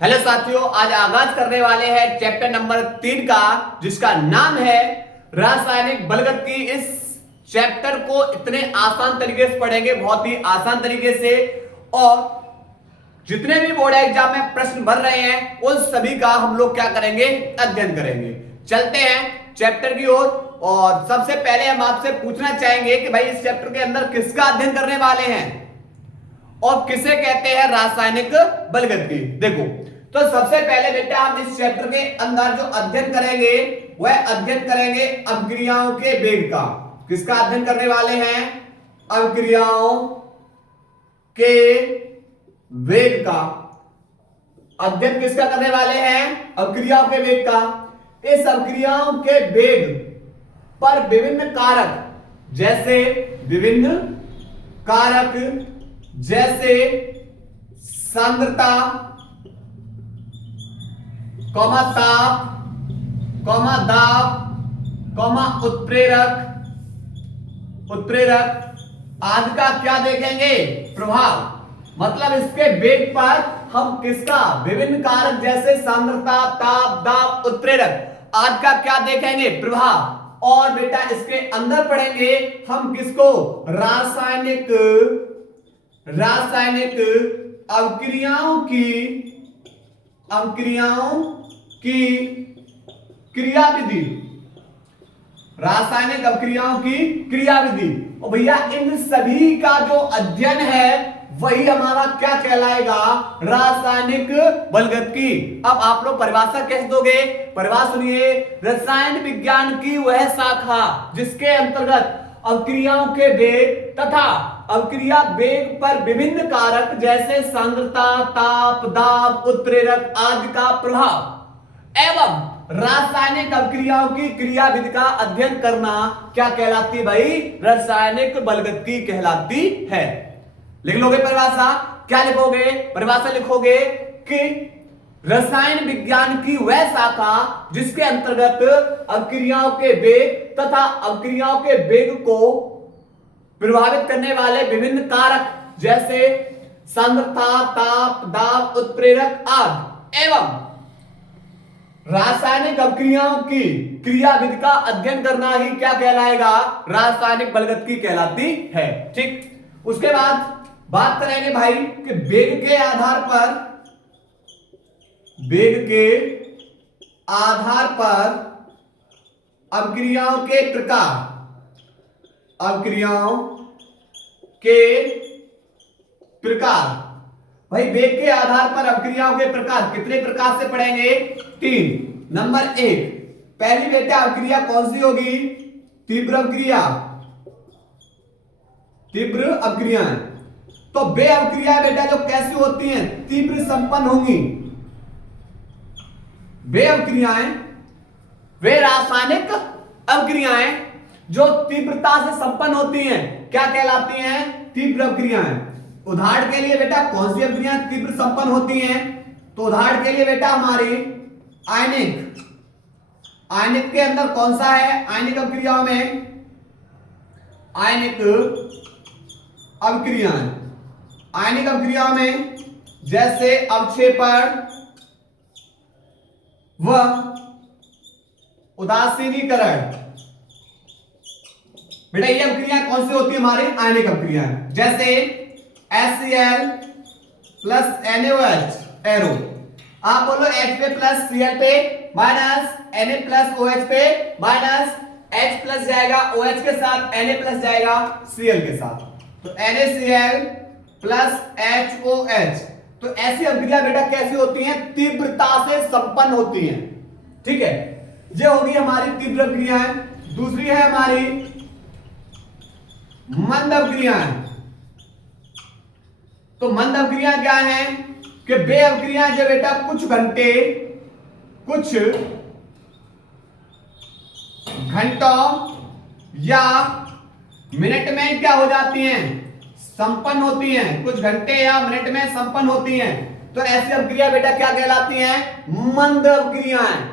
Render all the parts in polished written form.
Hello साथियों, आज आगाज करने वाले हैं चैप्टर नंबर 3 का, जिसका नाम है रासायनिक बलगति। इस चैप्टर को इतने आसान तरीके से पढ़ेंगे, बहुत ही आसान तरीके से, और जितने भी बोर्ड एग्जाम में प्रश्न भर रहे हैं उन सभी का हम लोग क्या करेंगे, अध्ययन करेंगे। चलते हैं चैप्टर की ओर। और सबसे पहले हम आपसे पूछना चाहेंगे कि भाई इस चैप्टर के अंदर किसका अध्ययन करने वाले हैं और किसे कहते हैं रासायनिक बलगति। देखो, तो सबसे पहले बेटा हम इस चैप्टर के अंदर जो अध्ययन करेंगे वह अध्ययन करेंगे अभिक्रियाओं के वेग का। किसका अध्ययन करने वाले हैं? अभिक्रियाओं के वेग का अध्ययन किसका करने वाले हैं? अभिक्रियाओं के वेग का। इस अभिक्रियाओं के वेग पर विभिन्न कारक जैसे सांद्रता, ताप, दाब, उत्प्रेरक आदि का क्या देखेंगे? प्रभाव। मतलब इसके वेग पर हम किसका, विभिन्न कारक जैसे सांद्रता, ताप, दाब, उत्प्रेरक आदि का क्या देखेंगे? प्रभाव। और बेटा इसके अंदर पढ़ेंगे हम किसको? रासायनिक अभिक्रियाओं की क्रियाविधि। रासायनिक अभिक्रियाओं की क्रियाविधि। और भैया इन सभी का जो अध्ययन है वही हमारा क्या कहलाएगा? रासायनिक बलगति। अब आप लोग परिभाषा कैसे दोगे? परिभाषा सुनिए। रसायन विज्ञान की वह शाखा जिसके अंतर्गत अभिक्रियाओं के वेग तथा अभिक्रिया वेग पर विभिन्न कारक जैसे सांद्रता, ताप, दाब, उत्प्रेरक आदि का प्रभाव एवं रासायनिक अभिक्रियाओं की क्रियाविधि का अध्ययन करना क्या कहलाती है भाई? रासायनिक बलगति कहलाती है। लिख लोगे परिभाषा? क्या लिखोगे? परिभाषा लिखोगे कि रसायन विज्ञान की वह शाखा जिसके अंतर्गत अभिक्रियाओं के वेग तथा अभिक्रियाओं के वेग को प्रभावित करने वाले विभिन्न कारक जैसे सांद्रता, ताप, दाब, उत्प्रेरक आदि एवं रासायनिक अभिक्रियाओं की क्रियाविधि का अध्ययन करना ही क्या कहलाएगा? रासायनिक बलगति कहलाती है। ठीक, उसके बाद बात करेंगे भाई कि वेग के आधार पर अभिक्रियाओं के प्रकार। भाई वेग के आधार पर अभिक्रियाओं के प्रकार कितने प्रकार से पढ़ेंगे? 3। नंबर 1, पहली बेटा अभिक्रिया कौन सी होगी? तीव्र अभिक्रियाएं। तो वे अभिक्रियाएं बेटा जो कैसी होती हैं? तीव्र संपन्न होंगी। वे अभिक्रियाएं, वे रासायनिक अभिक्रियाएं जो तीव्रता से संपन्न होती हैं क्या कहलाती हैं? तीव्र अभिक्रियाएं। उदाहरण के लिए बेटा कौन सी अभिक्रियाएं तीव्र संपन्न होती हैं? तो उदाहरण के लिए बेटा हमारी आयनिक के अंदर कौन सा है? आयनिक अभिक्रियाओं में आयनिक अभिक्रियाओं में जैसे अवक्षेपण व उदासीनीकरण। बेटा ये अभिक्रियाएं कौन सी होती है? हमारी आयनिक अभिक्रियाएं। जैसे HCl प्लस NaOH एरो। आप बोलो H पे प्लस Cl पे माइनस Na प्लस OH पे माइनस H प्लस जाएगा OH के साथ, Na प्लस जाएगा Cl के साथ, तो NaCl प्लस HOH। तो ऐसी अभिक्रिया बेटा कैसी होती हैं? तीव्रता से संपन्न होती हैं। ठीक है, ये होगी हमारी तीव्र अभिक्रियाएं। दूसरी है हमारी मंद अभिक्रियाएं। तो मंद अभिक्रियाएं क्या है? कि वे अभिक्रियाएं जो बेटा कुछ घंटों या मिनट में क्या हो जाती हैं? संपन्न होती हैं। कुछ घंटे या मिनट में संपन्न होती हैं। तो ऐसी अभिक्रिया बेटा क्या कहलाती हैं? मंद अभिक्रियाएं।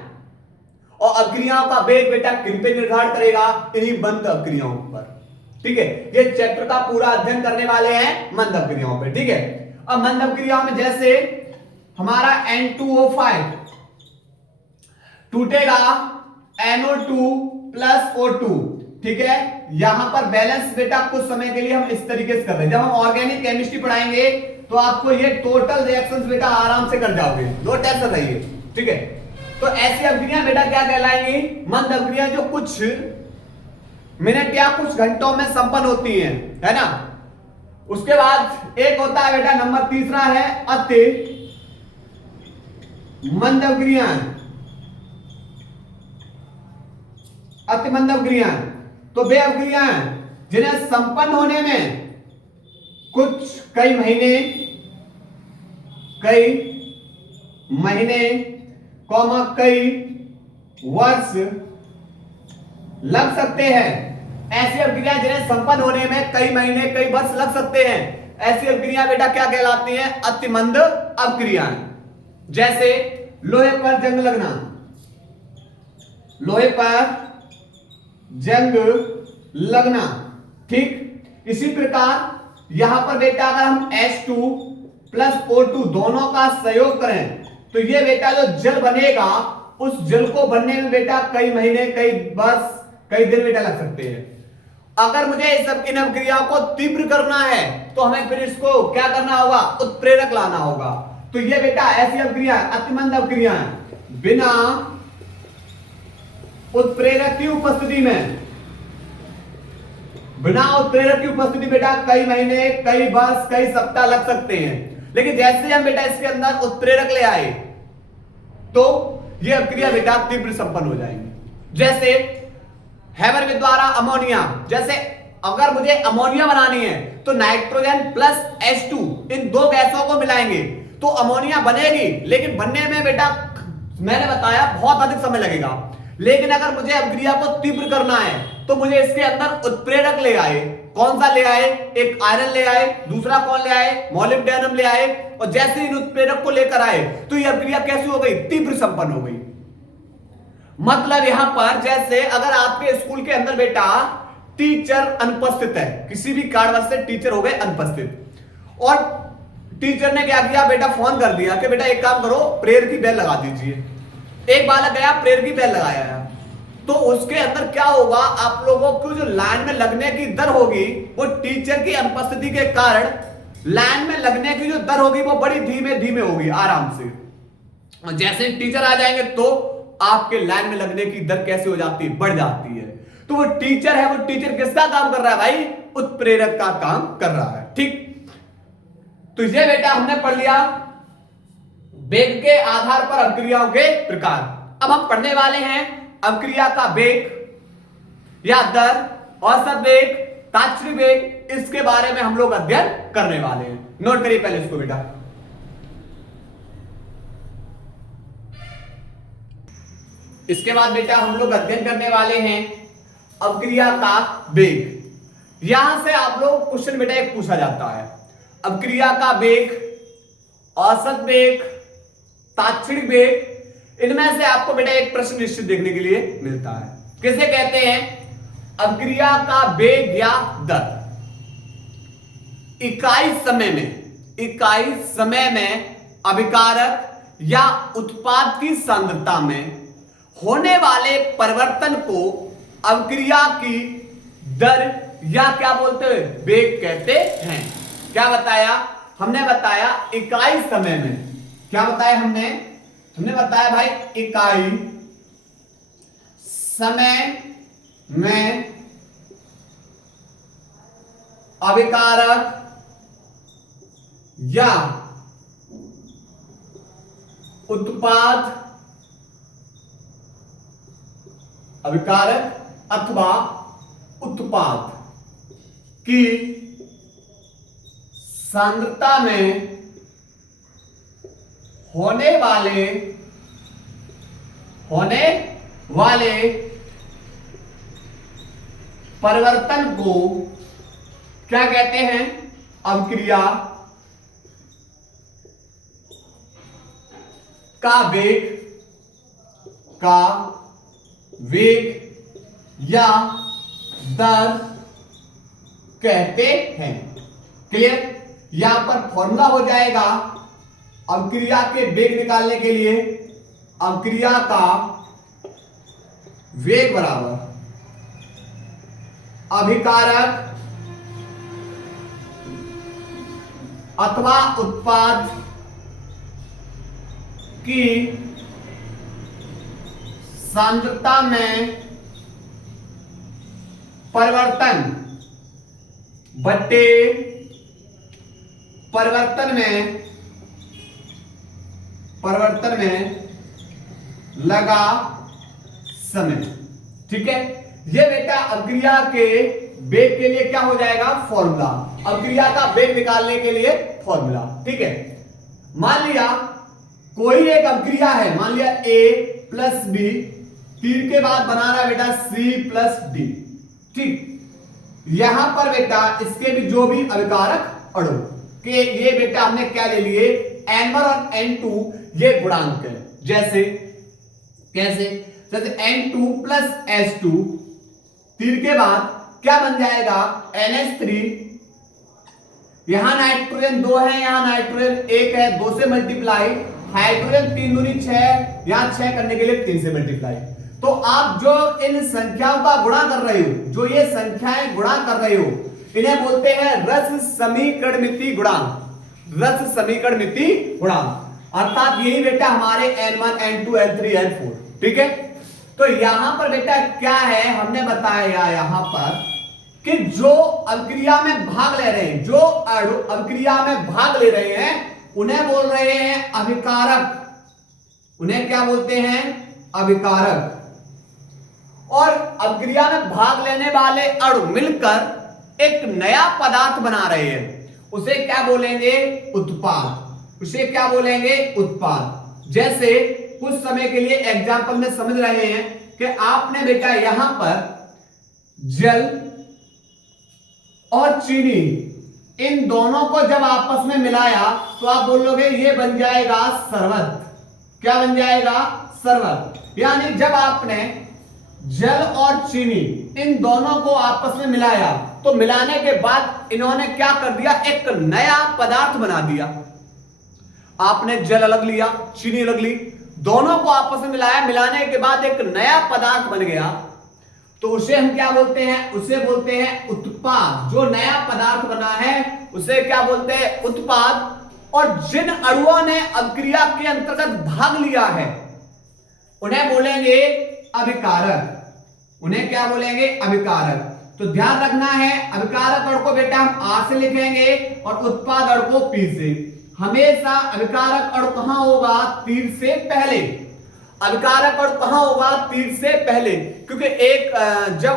और अभिक्रियाओं का वेग बेटा किन पे निर्धारित करेगा? इन्हीं मंद अभिक्रियाओं पर। ठीक है, ये चैप्टर का पूरा अध्ययन करने वाले हैं मंद अभिक्रियाओं पे। ठीक है, अब मंद अभिक्रियाओं में जैसे हमारा N2O5 टूटेगा NO2 प्लस O2, ठीक है। यहां पर बैलेंस बेटा कुछ समय के लिए हम इस तरीके से कर रहे हैं। जब हम ऑर्गेनिक केमिस्ट्री पढ़ाएंगे तो आपको ये टोटल रिएक्शंस बेटा आराम से कर जाओगे, नो टेंशन रहिए, ठीक है। तो ऐसी अभिक्रियाएं बेटा क्या कहलाएंगी? मंद अभिक्रियाएं, जो कुछ मिनट या कुछ घंटों में संपन्न होती हैं, है ना। उसके बाद एक होता है बेटा नंबर तीसरा है अति मंद अभिक्रियाएं। अति मंद अभिक्रियाएं तो वे अभिक्रियाएं जिन्हें संपन्न होने में कुछ कई महीने कौमा कई वर्ष लग सकते हैं। ऐसी अभिक्रियाएं जिन्हें संपन्न होने में कई महीने कई वर्ष लग सकते हैं, ऐसी अभिक्रियाएं बेटा क्या कहलाती हैं? अतिमंद अभिक्रियाएं। जैसे लोहे पर जंग लगना, लोहे पर जंग लगना, ठीक। इसी प्रकार यहां पर बेटा अगर हम H2 प्लस O2 दोनों का संयोग करें तो ये बेटा जो जल बनेगा, उस जल को बनने में बेटा कई महीने कई वर्ष कई दिन बेटा लग सकते हैं। अगर मुझे इस सब इन अभिक्रियाओं को तीव्र करना है तो हमें फिर इसको क्या करना होगा? उत्प्रेरक लाना होगा। तो ये बेटा ऐसी अभिक्रिया अतिमंद अभिक्रियाएं बिना उत्प्रेरक की उपस्थिति में, बिना उत्प्रेरक की उपस्थिति बेटा कई महीने कई वर्ष कई सप्ताह लग सकते हैं। लेकिन जैसे हम बेटा इसके अंदर उत्प्रेरक ले आए तो ये अभिक्रिया बेटा तीव्र संपन्न हो जाएंगी। जैसे हैबर के द्वारा अमोनिया, जैसे अगर मुझे अमोनिया बनानी है तो नाइट्रोजन प्लस H2 इन दो गैसों को मिलाएंगे तो अमोनिया बनेगी, लेकिन बनने में बेटा मैंने बताया बहुत अधिक समय लगेगा। लेकिन अगर मुझे अभिक्रिया को तीव्र करना है तो मुझे इसके अंदर उत्प्रेरक ले आए। कौन सा ले आए? एक आयरन ले आए, दूसरा कौन ले आए? मोलिब्डेनम ले आए। और जैसे इन उत्प्रेरक को लेकर आए तो यह अभिक्रिया कैसी हो गई? तीव्र संपन्न हो गई। मतलब यहां पर जैसे अगर आपके स्कूल के अंदर बेटा टीचर अनुपस्थित है, किसी भी कारणवश से टीचर हो गए अनुपस्थित, और टीचर ने क्या किया बेटा? फोन कर दिया कि बेटा एक काम करो, प्रेयर की बेल लगा दीजिए। एक बालक गया, प्रेयर की बेल लगाया, तो उसके अंदर क्या होगा? आप लोगों को जो लाइन में लगने की दर होगी वो टीचर की अनुपस्थिति के कारण लाइन में लगने की जो दर होगी वो बड़ी धीमे धीमे होगी, आराम से। और जैसे टीचर आ जाएंगे तो आपके लाइन में लगने की दर कैसे हो जाती है? बढ़ जाती है। तो वो टीचर है, वो टीचर किसका काम कर रहा है भाई? उत्प्रेरक का काम कर रहा है, ठीक। तो ये बेटा हमने पढ़ लिया वेग के आधार पर अभिक्रियाओं के प्रकार। अब हम पढ़ने वाले हैं अभिक्रिया का वेग या दर, औसत वेग, तात्क्षणिक वेग, इसके बारे में हम लोग अध्ययन करने वाले हैं। नोट करिए पहले इसको बेटा। इसके बाद बेटा हम लोग अध्ययन करने वाले हैं अभिक्रिया का वेग। यहां से आप लोग क्वेश्चन बेटा एक पूछा जाता है, अभिक्रिया का वेग, औसत वेग, तात्क्षणिक वेग, इनमें से आपको बेटा एक प्रश्न निश्चित देखने के लिए मिलता है। किसे कहते हैं? अभिक्रिया का वेग या दर इकाई समय में अभिकारक या उत्पाद की सांद्रता में होने वाले परिवर्तन को अभिक्रिया की दर या क्या बोलते हैं? वेग कहते हैं। क्या बताया हमने? बताया इकाई समय में। क्या बताया हमने बताया भाई इकाई समय में अभिकारक या उत्पाद, अभिकारक अथवा उत्पाद की सांद्रता में होने वाले परिवर्तन को क्या कहते हैं? अभिक्रिया का वेग या दर कहते हैं। क्लियर? यहां पर फॉर्मूला हो जाएगा अब क्रिया के वेग निकालने के लिए, अब क्रिया का वेग बराबर अभिकारक अथवा उत्पाद की सांद्रता में परिवर्तन बटे परिवर्तन में लगा समय। ठीक है, ये बेटा अभिक्रिया के वेग के लिए क्या हो जाएगा, फॉर्मूला। अभिक्रिया का वेग निकालने के लिए फॉर्मूला। ठीक है, मान लिया कोई एक अभिक्रिया है, मान लिया A प्लस बी, तीर के बाद बना रहा है बेटा C प्लस डी। ठीक, यहां पर बेटा इसके भी जो भी अभिकारक अणु के ये बेटा हमने क्या ले लिए, N1 और N2 ये गुणांक है। जैसे कैसे, जैसे N2 प्लस H2, तीर के बाद क्या बन जाएगा NH3, यहां नाइट्रोजन 2 है, यहां नाइट्रोजन 1 है, 2 से मल्टीप्लाई, हाइड्रोजन 3 दूनी 6, यहां 6 करने के लिए 3 से मल्टीप्लाई। तो आप जो इन संख्याओं का गुणा कर रहे हो, जो ये संख्याएं गुणा कर रहे हो, इन्हें बोलते हैं रस समीकरणमिति गुणांक। रस समीकरणमिति गुणांक अर्थात यही बेटा हमारे N1 N2 N3 N4। ठीक है, तो यहां पर बेटा क्या है, हमने बताया यहां पर कि जो अभिक्रिया में भाग ले रहे हैं, जो अणु अभिक्रिया में भाग ले रहे हैं, उन्हें बोल रहे हैं अभिकारक। उन्हें क्या बोलते हैं, अभिकारक। और अभिक्रिया में भाग लेने वाले अणु मिलकर एक नया पदार्थ बना रहे हैं, उसे क्या बोलेंगे, उत्पाद। उसे क्या बोलेंगे, उत्पाद। जैसे कुछ समय के लिए एग्जाम्पल में समझ रहे हैं कि आपने बेटा यहां पर जल और चीनी, इन दोनों को जब आपस में मिलाया तो आप बोलोगे ये बन जाएगा शरबत। क्या बन जाएगा, शरबत। यानी जब आपने जल और चीनी इन दोनों को आपस में मिलाया तो मिलाने के बाद इन्होंने क्या कर दिया, एक नया पदार्थ बना दिया। आपने जल अलग लिया, चीनी अलग ली, दोनों को आपस में मिलाया, मिलाने के बाद एक नया पदार्थ बन गया, तो उसे हम क्या बोलते हैं, उसे बोलते हैं उत्पाद। जो नया पदार्थ बना है उसे क्या बोलते हैं, उत्पाद। और जिन अणुओं ने अभिक्रिया के अंतर्गत भाग लिया है उन्हें बोलेंगे अभिकारक। उन्हें क्या बोलेंगे, अभिकारक। तो ध्यान रखना है, अभिकारक अणु को बेटा हम R से लिखेंगे और उत्पाद अणु को P से। हमेशा अभिकारक अणु कहां होगा, तीर से पहले। अभिकारक अणु कहां होगा, तीर से पहले, क्योंकि एक जब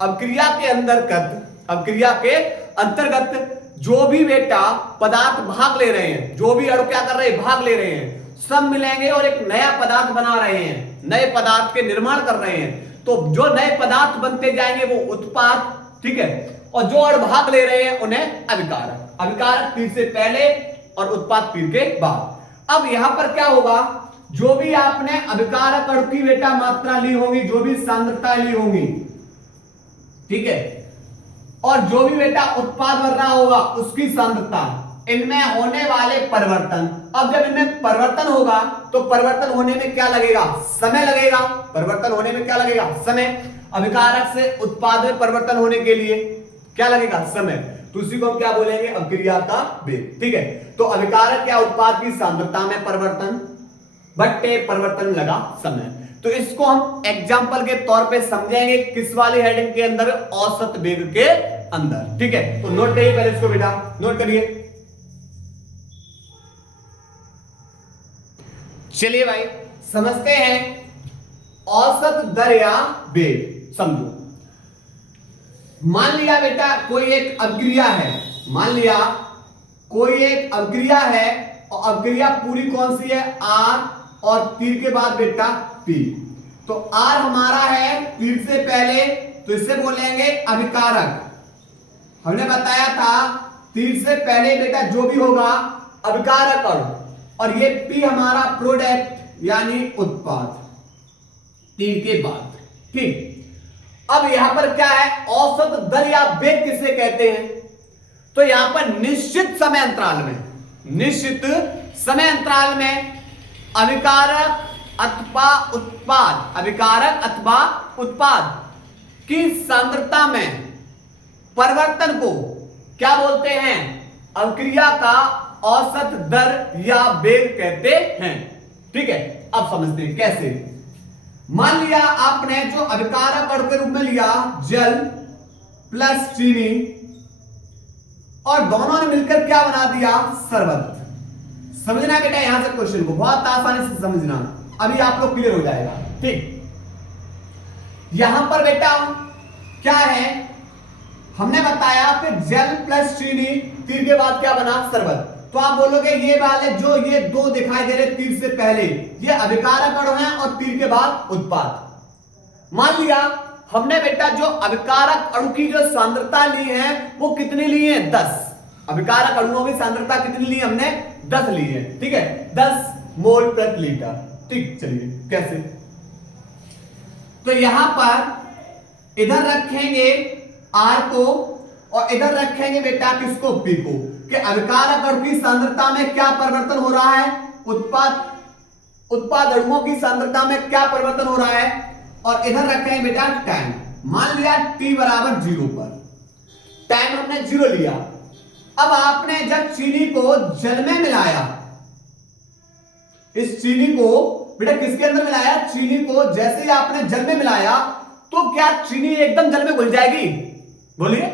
अभिक्रिया के अंतर्गत जो भी बेटा पदार्थ भाग ले रहे हैं, जो भी अणु क्या कर रहे हैं, भाग ले रहे हैं, सब मिलेंगे और एक नया पदार्थ बना रहे हैं, नए पदार्थ के निर्माण कर रहे हैं। तो जो नए पदार्थ बनते जाएंगे वो उत्पाद। ठीक है, और जो अणु भाग ले रहे हैं उन्हें अभिकारक। अभिकारक तीर से पहले और उत्पाद तीर के बाद। अब यहां पर क्या होगा, जो भी आपने अभिकारक अणु की बेटा मात्रा ली होगी, जो भी सांद्रता ली होगी, ठीक है, और जो भी बेटा उत्पाद बन रहा होगा उसकी सांद्रता, इनमें होने वाले परिवर्तन। अब जब इनमें परिवर्तन होगा तो परिवर्तन होने में क्या लगेगा, समय लगेगा। परिवर्तन होने में क्या लगेगा, समय। अभिकारक से उत्पाद में परिवर्तन होने के लिए क्या लगेगा, समय। तो उसी को हम क्या बोलेंगे, अभिक्रिया का वेग। ठीक है, तो अभिकारक या उत्पाद की सांद्रता में परिवर्तन बट्टे परिवर्तन लगा समय। तो इसको हम एग्जाम्पल के तौर पे समझेंगे किस वाली हेडिंग के अंदर, औसत वेग के अंदर। ठीक है, तो नोट करिए पहले इसको बेटा, नोट करिए। चलिए भाई समझते हैं औसत दर या वेग। समझो, मान लिया बेटा कोई एक अभिक्रिया है, मान लिया कोई एक अभिक्रिया है और अभिक्रिया पूरी कौन सी है, R और तीर के बाद बेटा P। तो R हमारा है तीर से पहले, तो इसे बोलेंगे अभिकारक। हमने बताया था तीर से पहले बेटा जो भी होगा अभिकारक अणु, और ये P हमारा प्रोडक्ट यानी उत्पाद तीर के बाद। ठीक, अब यहां पर क्या है, औसत दर या वेग किसे कहते हैं, तो यहां पर निश्चित समय अंतराल में, निश्चित समय अंतराल में अभिकारक अथवा उत्पाद की सांद्रता में परिवर्तन को क्या बोलते हैं? अभिक्रिया का औसत दर या वेग कहते हैं। ठीक है, अब समझते हैं कैसे। मान लिया आपने जो अभिकारक अणु के रूप में लिया जल प्लस चीनी, और दोनों ने मिलकर क्या बना दिया? शरबत। समझना बेटा यहां से क्वेश्चन को बहुत आसानी से समझना, अभी आप लोग क्लियर हो जाएगा। ठीक, यहां पर बेटा क्या है, हमने बताया कि जल प्लस चीनी, तीर के बाद क्या बना? शरबत। तो आप बोलोगे ये वाले जो ये दो दिखाई दे रहे तीर से पहले, ये अभिकारक अणु हैं और तीर के बाद उत्पाद। मान लिया हमने बेटा जो अभिकारक अणु की जो सांद्रता ली है वो कितनी ली है? 10। अभिकारक अणुओं की सांद्रता कितनी ली? हमने 10 ली है। ठीक है, 10 मोल प्रति लीटर। ठीक, चलिए कैसे? तो यहां पर इधर रखेंगे R को और इधर रखेंगे बेटा किसको? P को, कि अभिकारक अणु की सांद्रता में क्या परिवर्तन हो रहा है? उत्पाद अणुओं की सांद्रता में क्या परिवर्तन हो रहा है? और इधर रखेंगे बेटा टाइम। मान लिया t बराबर 0 पर, टाइम हमने 0 लिया। अब आपने जब चीनी को जल में मिलाया, इस चीनी को बेटा किसके अंदर मिलाया? चीनी को जैसे ही आपने जल में मिलाया तो क्या चीनी एकदम जल में घुल जाएगी? बोलिए,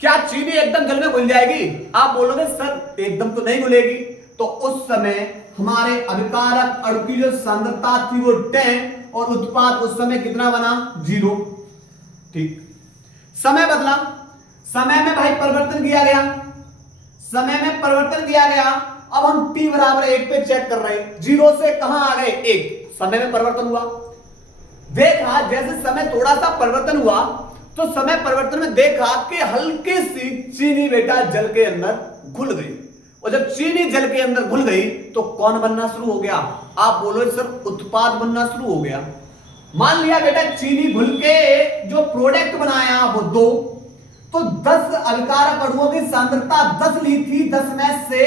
क्या चीनी एकदम जल में घुल जाएगी? आप बोलोगे सर एकदम तो नहीं घुलेगी। तो उस समय हमारे अभिकारक अणु की जो सांद्रता थी वो 10 और उत्पाद उस समय कितना बना? 0। ठीक, समय बदला, समय में भाई परिवर्तन किया गया, समय में परिवर्तन किया गया। अब हम t बराबर 1 पे चेक कर रहे हैं, 0 से कहां आ गए? 1, समय में परिवर्तन हुआ। देखा जैसे समय थोड़ा सा परिवर्तन हुआ तो समय परिवर्तन में देखा कि हल्की सी चीनी बेटा जल के अंदर घुल गई, और जब चीनी जल के अंदर घुल गई तो कौन बनना शुरू हो गया? आप बोलो सर उत्पाद बनना शुरू हो गया। मान लिया बेटा चीनी घुल के जो प्रोडक्ट बनाया वो 2, तो 10 अभिकारक अणुओं की सांद्रता 10 ली थी, 10 में से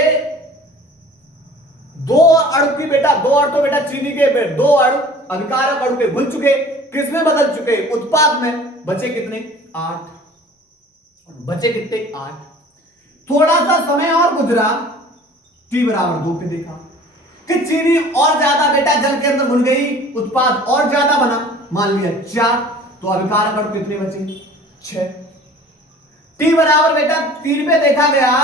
2 अणु की बेटा 2 अणु तो बेटा चीनी के 2 अणु अभिकारक अणु के घुल चुके, किसमें बदल चुके? उत्पाद में। बचे कितने? 8। बचे कितने? 8। थोड़ा सा समय और गुजरा, t बराबर 2 पे देखा कि चीनी और ज्यादा बेटा जल के अंदर घुल गई, उत्पाद और ज्यादा बना, मान लिया 4, तो अभिकारक अणु कितने बचे? 6। t बराबर बेटा 3 पे देखा गया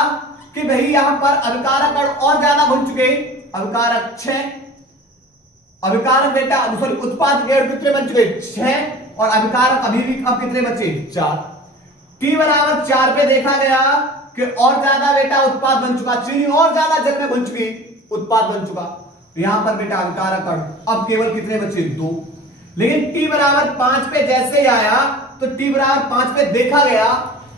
कि भाई यहां पर अभिकारक अणु और ज्यादा घुल चुके, अभिकारक 6, अभिकारक बेटा सॉरी उत्पाद के अणु कितने बन चुके? 6, और अभिकारक अभी भी अब कितने बचे? 4। t बराबर 4 पे देखा गया कि और ज्यादा बेटा उत्पाद बन चुका, चीनी और ज्यादा जल में घुल चुकी, उत्पाद बन चुका। यहां पर बेटा अभिकारक अणु अब केवल कितने बचे? 2। लेकिन t बराबर 5 पे जैसे ही आया तो t बराबर 5 पे देखा गया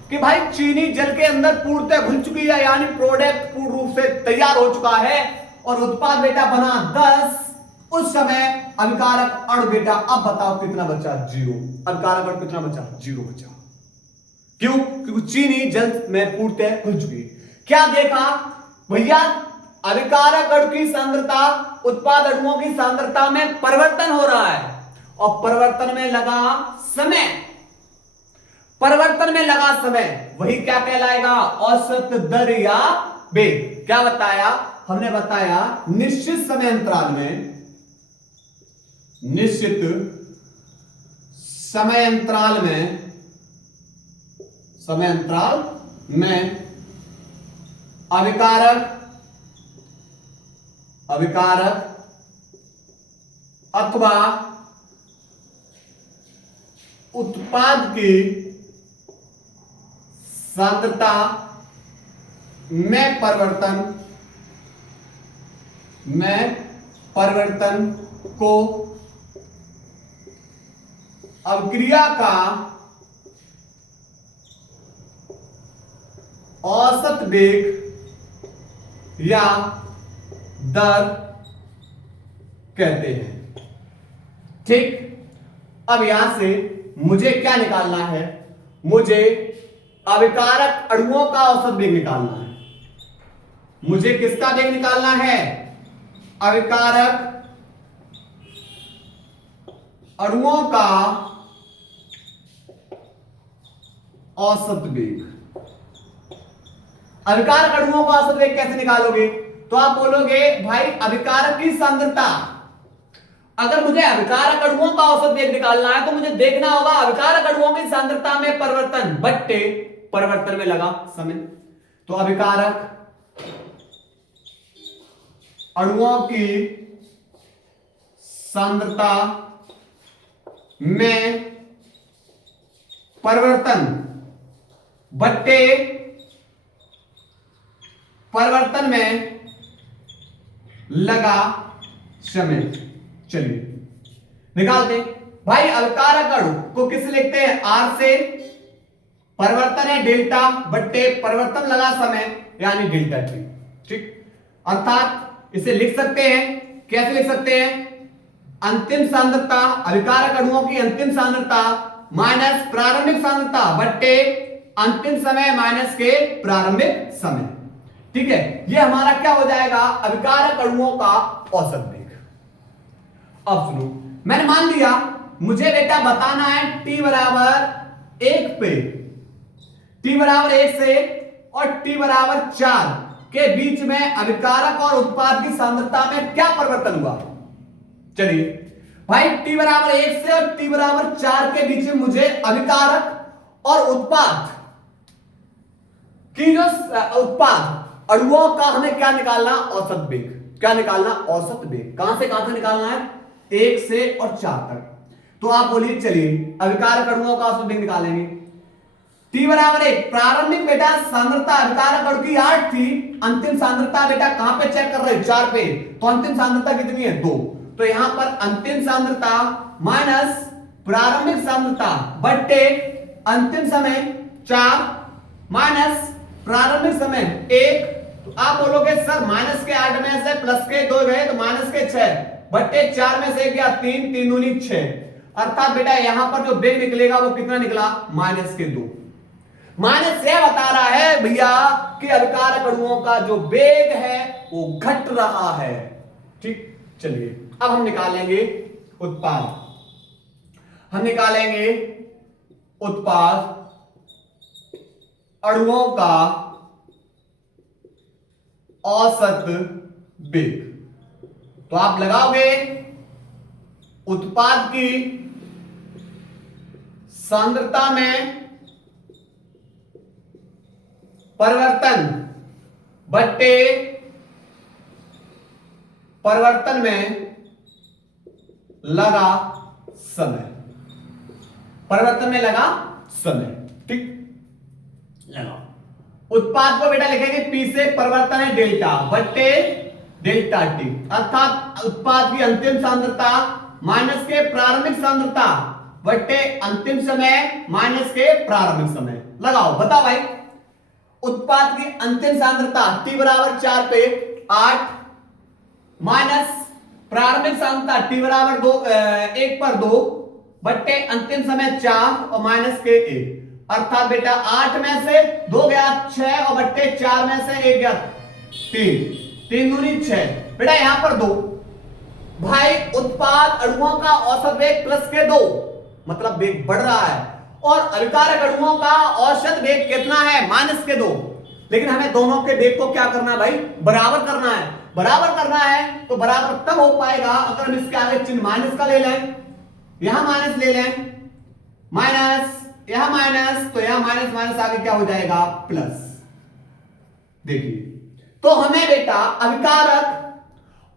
कि भाई चीनी जल के अंदर पूर्णतः घुल चुकी है, यानी प्रोडक्ट पूर्ण रूप से तैयार हो चुका है, और उत्पाद बेटा बना 10। उस समय अभिकारक अणु बेटा अब बताओ कितना बचा? 0। अभिकारक अणु कितना बचा? 0 बचा। क्यों? क्योंकि चीनी जल में पूर्णतः घुल चुकी। क्या देखा भैया? अभिकारक अणु की सांद्रता उत्पाद अणुओं की सांद्रता में परिवर्तन हो रहा है, और परिवर्तन में लगा समय, परिवर्तन में लगा समय वही क्या कहलाएगा? औसत दर या वेग। क्या बताया हमने? बताया निश्चित समय अंतराल में, निश्चित समय अंतराल में अभिकारक अथवा उत्पाद की सांद्रता में परिवर्तन को अभिक्रिया का औसत वेग या दर कहते हैं। ठीक, अब यहां से मुझे क्या निकालना है? मुझे अभिकारक अणुओं का औसत वेग निकालना है। मुझे किसका वेग निकालना है? अविकारक अणुओं का औसत वेग। अविकारक अणुओं का औसत वेग कैसे निकालोगे? तो आप बोलोगे भाई अविकारक की सांद्रता। अगर मुझे अविकारक अणुओं का औसत वेग निकालना है तो मुझे देखना होगा अविकारक अणुओं की सांद्रता में परिवर्तन बट्टे परिवर्तन में लगा समय। तो अविकारक अणुओं की सांद्रता में परिवर्तन बट्टे परिवर्तन में लगा समय। चलिए निकालते भाई। अविकारक अणु को किस लिखते हैं? आर से। परिवर्तन है डेल्टा बट्टे परिवर्तन लगा समय यानी डेल्टा टी। ठीक, अर्थात इसे लिख सकते हैं, कैसे लिख सकते हैं? अंतिम सांद्रता, अविकारक अणुओं की अंतिम सांद्रता माइनस प्रारंभिक सांद्रता बट्टे अंतिम समय माइनस के प्रारंभिक समय। ठीक है, ये हमारा क्या हो जाएगा? अविकारक अणुओं का औसत वेग। अब सुनो, मैंने मान लिया मुझे बेटा बताना है t बराबर 1 पे, t बराबर 1 से और t बराबर 4 के बीच में अविकारक और उत्पाद की सांद्रता में क्या परिवर्तन हुआ। चलिए भाई, t बराबर 1 से और t बराबर 4 के बीच में मुझे अविकारक और उत्पाद की जो उत्पाद अणुओं का हमें क्या निकालना? औसत वेग। क्या निकालना? औसत वेग। कहां से कहां तक निकालना है? 1 से और 4 तक। तो आप बोलिए चलिए अविकारक अणुओं का औसत वेग निकालेंगे। t बराबर 1 प्रारंभिक बेटा सांद्रता अविकारक अणु की 8 थी, अंतिम सांद्रता बेटा कहां पे चेक कर रहे हैं? 4 पे। तो अंतिम सांद्रता कितनी है? 2। तो यहां पर अंतिम सांद्रता माइनस प्रारंभिक सांद्रता बट्टे अंतिम समय 4 माइनस प्रारंभिक समय 1। तो आप बोलोगे सर माइनस के 8 में से प्लस के 2 गए तो माइनस के 6 बट्टे 4 में से गया 3, 3 दूनी 6। अर्थात बेटा यहां पर जो वेग निकलेगा वो कितना निकला? माइनस के 2। माइनस यह बता रहा है भैया कि अविकारक अणुओं का जो वेग है वो घट रहा है। ठीक, चलिए अब हम निकालेंगे उत्पाद। हम निकालेंगे उत्पाद अणुओं का औसत वेग। तो आप लगाओगे उत्पाद की सांद्रता में परिवर्तन बट्टे परिवर्तन में लगा समय। परिवर्तन में लगा समय। ठीक, लगाओ। उत्पाद को बेटा लिखेंगे P से परिवर्तन है डेल्टा बट्टे डेल्टा टी। अर्थात उत्पाद की अंतिम सांद्रता माइनस के प्रारंभिक सांद्रता बट्टे अंतिम समय माइनस के प्रारंभिक समय। लगाओ, बताओ भाई। उत्पाद की अंतिम सांद्रता t बराबर 4 पे 8 माइनस प्रारंभिक सांद्रता t बराबर 1 पर 2 बट्टे अंतिम समय 4 और माइनस के 1। अर्थात बेटा 8 में से 2 गया 6 और बट्टे 4 में से 1 गया 3, 3 दूनी 6। बेटा यहां पर 2 भाई उत्पाद अणुओं का औसत वेग प्लस के 2 मतलब वेग बढ़ रहा है और अविकारक अणुओं का औसत वेग कितना है? माइनस के 2। लेकिन हमें दोनों के वेग को क्या करना है भाई? बराबर करना है। बराबर करना है तो बराबर तब हो पाएगा अगर हम इसके आगे चिन्ह माइनस का ले लें, यहां माइनस ले लें, माइनस यहां माइनस, तो यहां माइनस माइनस आगे क्या हो जाएगा? प्लस। देखिए तो हमें बेटा अविकारक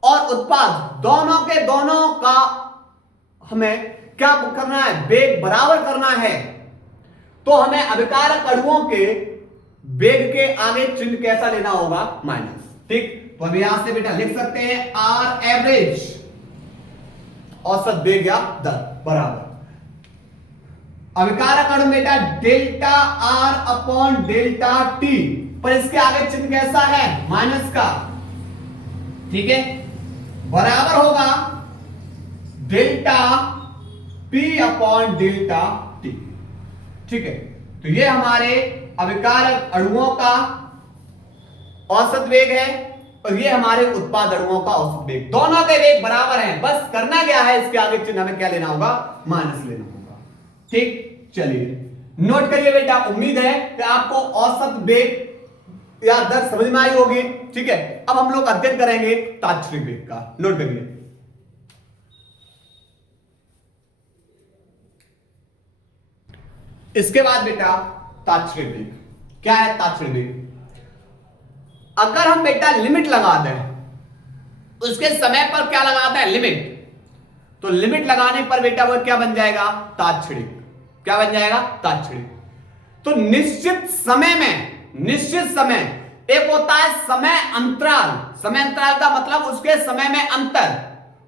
और उत्पाद दोनों के दोनों का हमें क्या करना है? वेग बराबर करना है। तो हमें अविकारक अणुओं के वेग के आगे चिन्ह कैसा लेना होगा? माइनस। ठीक, तो हम यहां से बेटा लिख सकते हैं आर एवरेज औसत वेग या दर बराबर अविकारक अणु बेटा delta R upon delta T, पर इसके आगे चिन्ह कैसा है? माइनस का। ठीक है, बराबर होगा delta P upon delta T. ठीक है, तो ये हमारे अविकारक अणुओं का औसत वेग है और ये हमारे उत्पाद अणुओं का औसत वेग, दोनों के वेग बराबर हैं। बस करना क्या है, इसके आगे चिन्ह हमें क्या लेना होगा, माइनस लेना होगा। ठीक, चलिए नोट करिए बेटा, उम्मीद है कि आपको औसत वेग या दर समझ में आई होगी। ठीक है, अब हम लोग अध्ययन करेंगे तात्क्षणिक वेग का। नोट करिए, इसके बाद बेटा तात्क्षणिक वेग क्या है। तात्क्षणिक वेग अगर हम बेटा लिमिट लगा दें, उसके समय पर क्या लगाते हैं, लिमिट, तो लिमिट लगाने पर बेटा वो क्या बन जाएगा, तात्क्षणिक। क्या बन जाएगा, तात्क्षणिक। तो निश्चित समय में, निश्चित समय, एक होता है समय अंतराल, समय अंतराल का मतलब उसके समय में अंतर,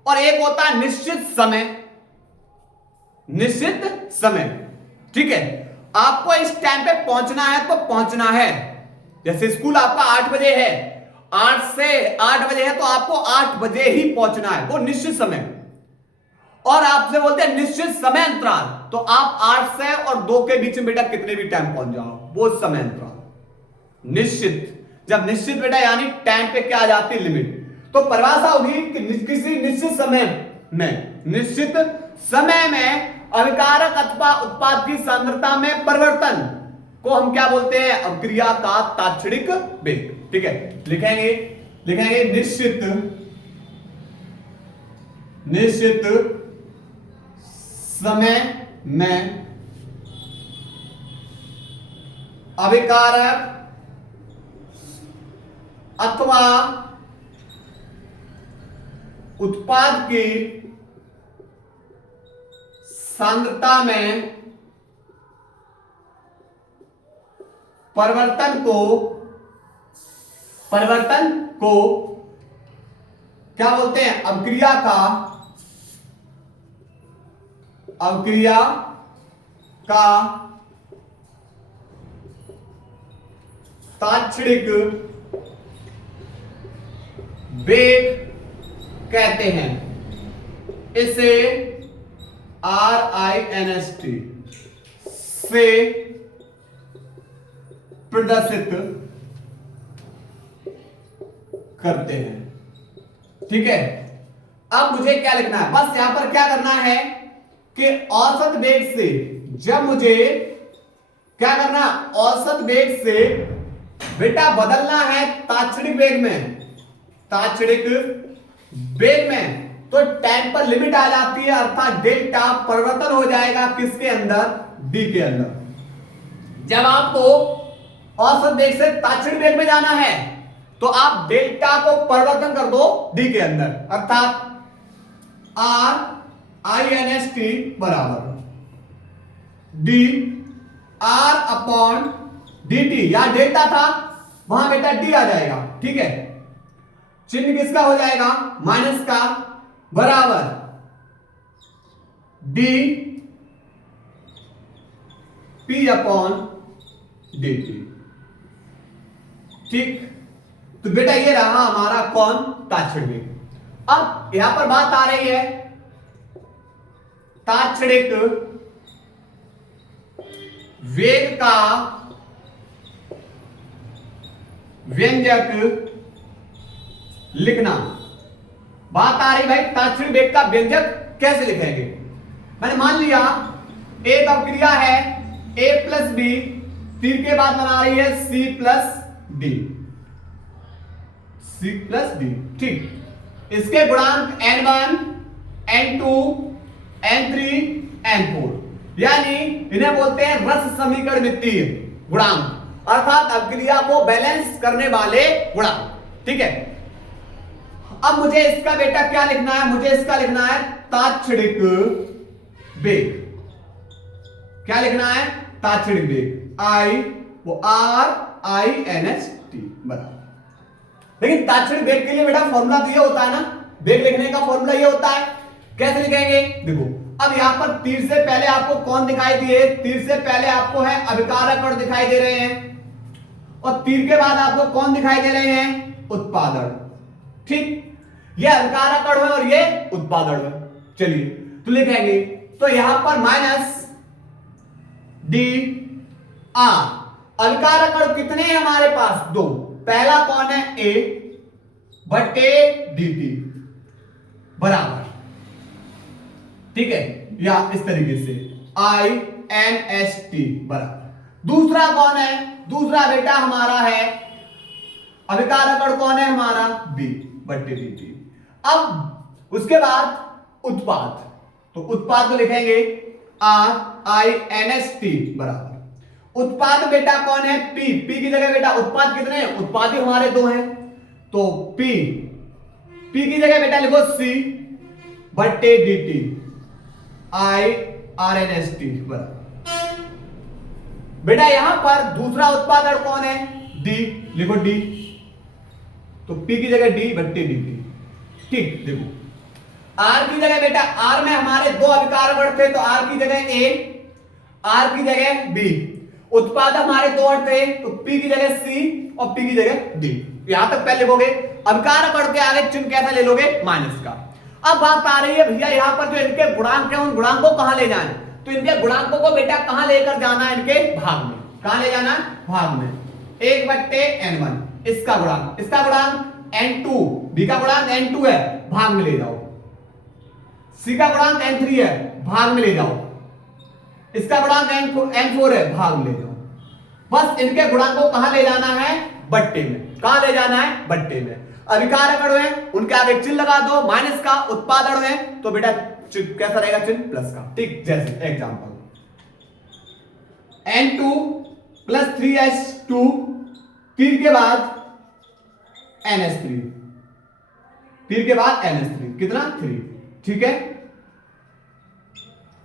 और एक होता है निश्चित समय, निश्चित समय। ठीक है, आपको इस टाइम पे पहुंचना है तो पहुंचना है। जैसे स्कूल आपका 8 बजे है, 8 से 8 बजे है तो आपको 8 बजे ही पहुंचना है, वो निश्चित समय। और आपसे बोलते हैं निश्चित समय अंतराल, तो आप 8 से और 2 के बीच में बेटा कितने भी टाइम पहुंच जाओ, वो समय अंतराल। निश्चित, जब निश्चित बेटा यानी टाइम पे क्या आ जाती है, लिमिट। तो परिभाषा होगी कि किसी निश्चित समय में, निश्चित समय में अभिकारक अथवा उत्पाद की सांद्रता में परिवर्तन को हम क्या बोलते हैं, अभिक्रिया का तात्क्षणिक वेग। ठीक है, लिखेंगे, लिखेंगे निश्चित, निश्चित समय में अभिकारक अथवा उत्पाद की सांद्रता में परिवर्तन को क्या बोलते हैं, अभिक्रिया का तात्क्षणिक वेग कहते हैं। इसे RINST से प्रदर्शित करते हैं। ठीक है, अब मुझे क्या लिखना है, बस यहां पर क्या करना है कि औसत वेग से, जब मुझे क्या करना, औसत वेग से बेटा बदलना है तात्क्षणिक वेग में, तात्क्षणिक वेग में, तो टाइम पर लिमिट आ जाती है, अर्थात डेल्टा परिवर्तन हो जाएगा किसके अंदर, डी के अंदर। जब आपको औसत वेग से तात्क्षणिक वेग में जाना है तो आप डेल्टा को परिवर्तन कर दो डी के अंदर, अर्थात RINST बराबर डी आर अपॉन dt, या डेल्टा था वहां बेटा डी आ जाएगा। ठीक है, चिन्ह किसका हो जाएगा, माइनस का, बराबर डी पी अपॉन dt। ठीक, तो बेटा ये रहा हमारा कौन, तात्क्षणिक वेग। अब यहां पर बात आ रही है तात्क्षणिक वेग का व्यंजक लिखना। बात आ रही भाई तात्क्षणिक वेग का व्यंजक कैसे लिखेंगे। मैंने मान लिया एक अभिक्रिया है a प्लस बी, तीर के बाद बना रही है c plus D, c plus D. ठीक, इसके गुणांक n1, n2, n3, n4, यानी इन्हें बोलते हैं रस समीकरणमितीय गुणांक, अर्थात अभिक्रिया को बैलेंस करने वाले गुणांक। ठीक है, अब मुझे इसका बेटा क्या लिखना है, मुझे इसका लिखना है तात्क्षणिक वेग। क्या लिखना है, तात्क्षणिक वेग, आई वो RINST बराबर। लेकिन तात्क्षणिक वेग के लिए बेटा फॉर्मूला तो ये होता है ना, वेग लिखने का फॉर्मूला ये होता है। कैसे लिखेंगे, देखो अब यहां पर तीर से पहले आपको कौन दिखाई दिए, तीर से पहले आपको है अभिकारक अणु दिखाई दे रहे हैं, और तीर के बाद आपको कौन दिखाई दे रहे हैं, उत्पादन। ठीक, ये अभिकारक अणु है और ये उत्पादन है। चलिए तो लिखेंगे, तो यहां पर माइनस डी आर, अभिकारक अणु कितने हैं हमारे पास, 2, पहला कौन है ए बटे dt बराबर, ठीक है, या इस तरीके से INST बराबर। दूसरा कौन है, दूसरा बेटा हमारा है अभिकारक अणु कौन है हमारा B बट्टे dt। अब उसके बाद उत्पाद, तो उत्पाद को लिखेंगे RINST बराबर। उत्पाद बेटा कौन है P की जगह बेटा उत्पाद कितने हैं, उत्पाद ही हमारे दो हैं, तो P की जगह बेटा लिखो C बट्टे dt IRNST बराबर। बेटा यहां पर दूसरा उत्पाद अणु कौन है D, लिखो D, तो P की जगह D बट्टे dt, ठीक। देखो R की जगह बेटा R में हमारे दो अभिकारक अणु थे, तो R की जगह A, R की जगह B। उत्पाद हमारे दो अणु थे, तो P की जगह C और P की जगह D। यहां तक पहले लिखोगे। अभिकारक अणु के आगे चिन्ह कैसा ले लोगे, माइनस का। अब बात आ रही है भैया यहां पर जो इनके गुणांक है उन गुणांक को कहां ले जाएं, तो इनके गुणांकों को बेटा कहां लेकर जाना है, इनके भाग में। कहां ले जाना, भाग में। 1 बट्टे n1 इसका गुणांक n2, b का गुणांक n2 है, भाग में ले जाओ। c का गुणांक n3 है, भाग में ले जाओ। इसका गुणांक n4 है, भाग में ले जाओ। बस इनके गुणांक को कहां ले जाना है, बट्टे में। कहां ले जाना है, बट्टे में। अभिकारक अणु है उनके आगे चिन्ह लगा दो माइनस का, उत्पाद अणु है तो बेटा कैसा रहेगा चिन्ह, प्लस का, ठीक। जैसे एग्जांपल n2 प्लस 3s2, तीर के बाद ns3, तीर के बाद ns3 कितना 3, ठीक है।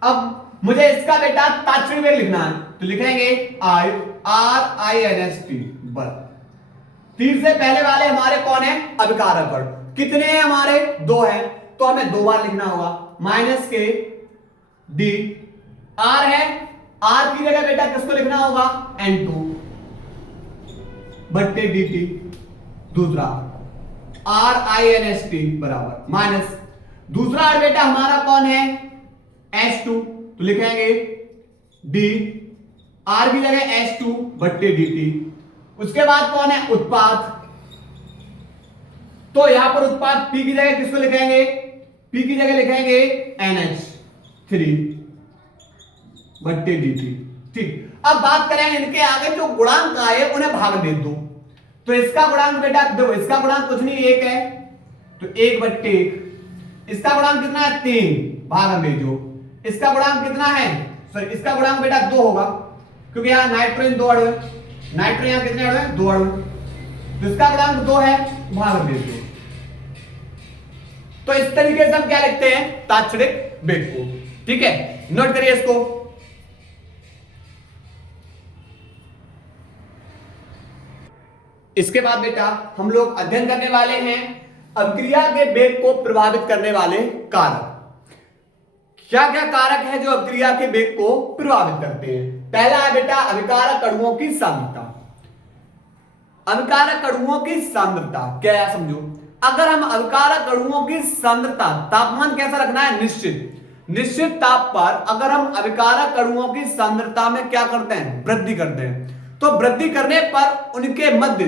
अब मुझे इसका बेटा तात्पर्य में लिखना है, तो लिखेंगे RINST बराबर। तीर से पहले वाले हमारे कौन है, अभिकारक अणु। कितने हैं हमारे, दो हैं, तो हमें दो बार लिखना होगा। माइनस के D, R है, R की जगह बेटा किसको लिखना होगा, N2 बट्टे dt। दूसरा RINST बराबर माइनस, दूसरा बेटा हमारा कौन है S2, तो लिखेंगे D, R की जगह S2 बट्टे dt। उसके बाद कौन है, उत्पाद, तो यहां पर उत्पाद P की जगह किसको लिखेंगे, P की जगह लिखेंगे NH3 बट्टे dt, ठीक। अब बात करें इनके आगे जो गुणांक आए उन्हें भाग दे दो, तो इसका गुणांक बेटा देखो, इसका गुणांक कुछ नहीं 1 है, तो 1 बट्टे 1। इसका गुणांक कितना है 3, भाग में जो। इसका गुणांक कितना है, सॉरी इसका गुणांक बेटा 2 होगा, क्योंकि यहां नाइट्रोजन 2 अणु है, नाइट्रोजन यहां कितने अणु है, 2 अणु, तो इसका गुणांक 2 है, भाग में 2। तो इस तरीके से हम क्या लिखते हैं, तात्क्षणिक वेग को, ठीक है। नोट करिए इसको। इसके बाद बेटा हम लोग अध्ययन करने वाले हैं अभिक्रिया के वेग को प्रभावित करने वाले कारक। क्या क्या कारक है जो अभिक्रिया के वेग को प्रभावित करते हैं। पहला है बेटा अभिकारक अणुओं की सांद्रता। अभिकारक अणुओं की सांद्रता क्या है समझो, अगर हम अभिकारक अणुओं की सांद्रता, तापमान कैसा रखना है, निश्चित ताप पर अगर हम अभिकारक अणुओं की सांद्रता में क्या करते हैं, वृद्धि करते हैं, तो वृद्धि करने पर उनके मध्य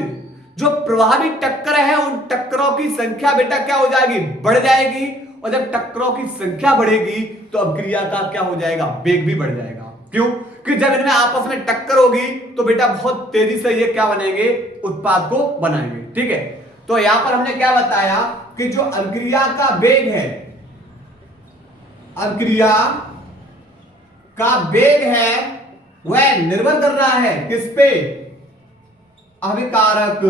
जो प्रभावी टक्कर है उन टक्करों की संख्या बेटा क्या हो जाएगी, बढ़ जाएगी। और जब टक्करों की संख्या बढ़ेगी तो अभिक्रिया का क्या हो जाएगा, वेग भी बढ़ जाएगा। क्यों, कि जब इनमें आपस में टक्कर होगी तो बेटा बहुत तेजी से ये क्या बनेंगे, उत्पाद को बनाएंगे, ठीक है। तो यहां पर हमने क्या बताया कि जो अभिक्रिया का वेग है, अभिक्रिया का वेग है वह निर्भर कर रहा है किस पे, अभिकारक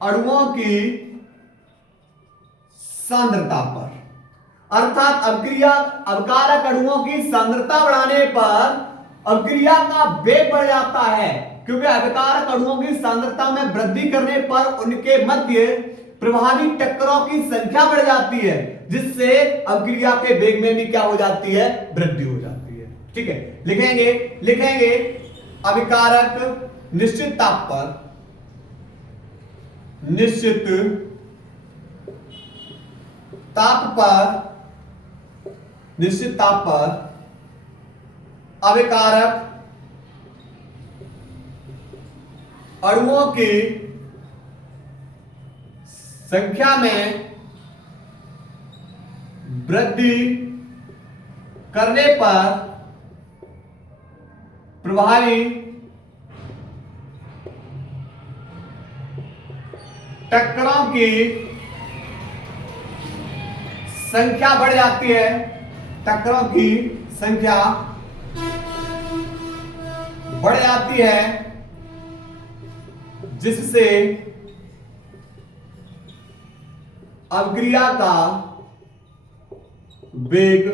अणुओं की सांद्रता पर। अर्थात अभिकारक अणुओं की सांद्रता बढ़ाने पर अभिक्रिया का वेग बढ़ जाता है, क्योंकि अभिकारक अणुओं की सांद्रता में वृद्धि करने पर उनके मध्य प्रभावी टक्करों की संख्या बढ़ जाती है, जिससे अभिक्रिया के वेग में भी क्या हो जाती है, वृद्धि हो जाती है, ठीक है। लिखेंगे अभिकारक निश्चित ताप पर अभिकारक अणुओं की संख्या में वृद्धि करने पर प्रभावी टक्करों की संख्या बढ़ जाती है। टक्करों की संख्या बढ़ जाती है, जिससे अभिक्रिया का वेग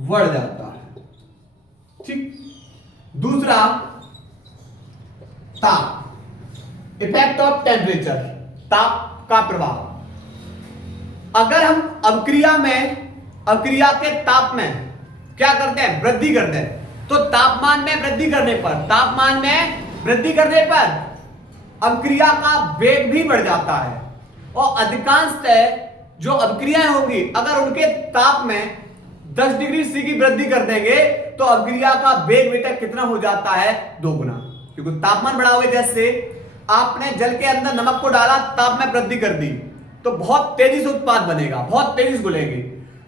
बढ़ जाता है। ठीक। दूसरा, ताप, इफेक्ट ऑफ टेम्परेचर, ताप का प्रभाव। अगर हम अभिक्रिया के ताप में क्या करते हैं, वृद्धि करते हैं, तो तापमान में वृद्धि करने पर अभिक्रिया का वेग भी बढ़ जाता है। और अधिकांशतः जो अभिक्रियाएं होंगी, अगर उनके ताप में 10 डिग्री सी की वृद्धि कर देंगे तो अभिक्रिया का वेग बेटा कितना हो जाता है, 2 गुना। क्योंकि तापमान बढ़ा हुआ, जैसे आपने जल के अंदर नमक को डाला, ताप में वृद्धि कर दी, तो बहुत तेजी से उत्पाद बनेगा, बहुत तेजी से घुलेगी,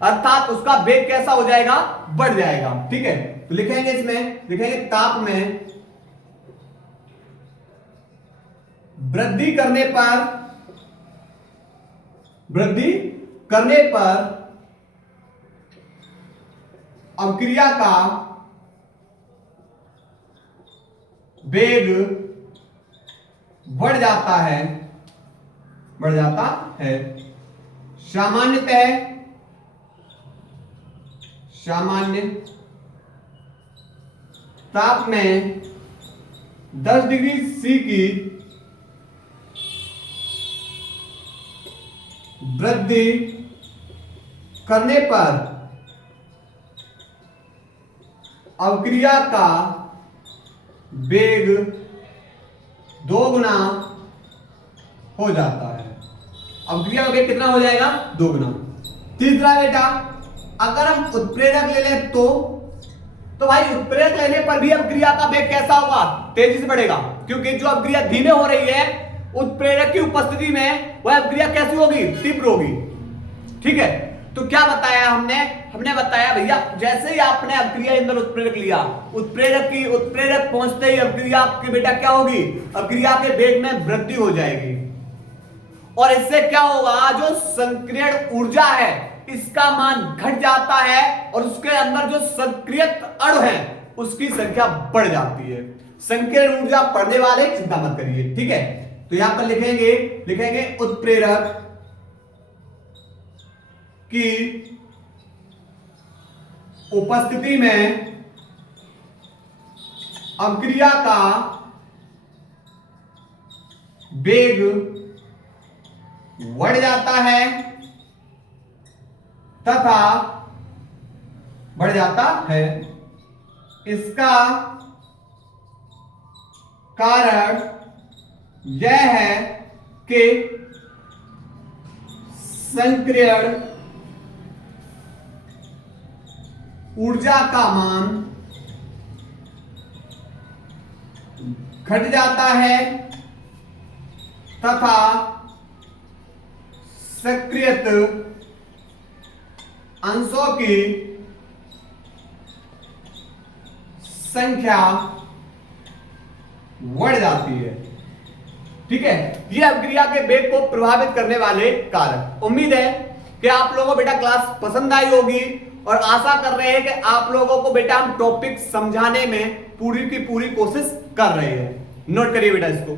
अर्थात उसका वेग कैसा हो जाएगा, बढ़ जाएगा। ठीक है, तो लिखेंगे इसमें, लिखेंगे ताप में वृद्धि करने पर अभिक्रिया का वेग बढ़ जाता है। सामान्य ताप में 10 डिग्री सी की वृद्धि करने पर अभिक्रिया का वेग 2 गुना हो जाता है। अभिक्रिया का वेग कितना हो जाएगा, 2 गुना। तीसरा बेटा, अगर हम उत्प्रेरक ले लें तो भाई उत्प्रेरक लेने पर भी अभिक्रिया का वेग कैसा होगा, तेजी से बढ़ेगा। क्योंकि जो अभिक्रिया धीमे हो रही है, उत्प्रेरक की उपस्थिति में वह अभिक्रिया कैसी होगी, तीव्र होगी। ठीक है, तो क्या बताया हमने बताया भैया, जैसे ही आपने अभिक्रिया इंदल उत्प्रेरक लिया, उत्प्रेरक पहुंचते ही अभिक्रिया की बेटा क्या होगी, अभिक्रिया के वेग में वृद्धि हो जाएगी। और इससे क्या होगा, जो संक्रियण ऊर्जा है इसका मान घट जाता है और उसके अंदर जो सक्रियत अणु है उसकी संख्या बढ़ जाती है। संक्रियण ऊर्जा पढ़ने वाले चिंता मत करिए। ठीक है, तो यहां पर लिखेंगे उत्प्रेरक की उपस्थिति में अभिक्रिया का वेग बढ़ जाता है तथा इसका कारण यह है कि संक्रियण ऊर्जा का मान घट जाता है तथा सक्रियत अंशों की संख्या बढ़ जाती है। ठीक है, ये अभिक्रिया के वेग को प्रभावित करने वाले कारक। उम्मीद है कि आप लोगों को बेटा क्लास पसंद आई होगी और आशा कर रहे हैं कि आप लोगों को बेटा हम टॉपिक समझाने में पूरी की पूरी कोशिश कर रहे हैं। नोट करिए बेटा इसको।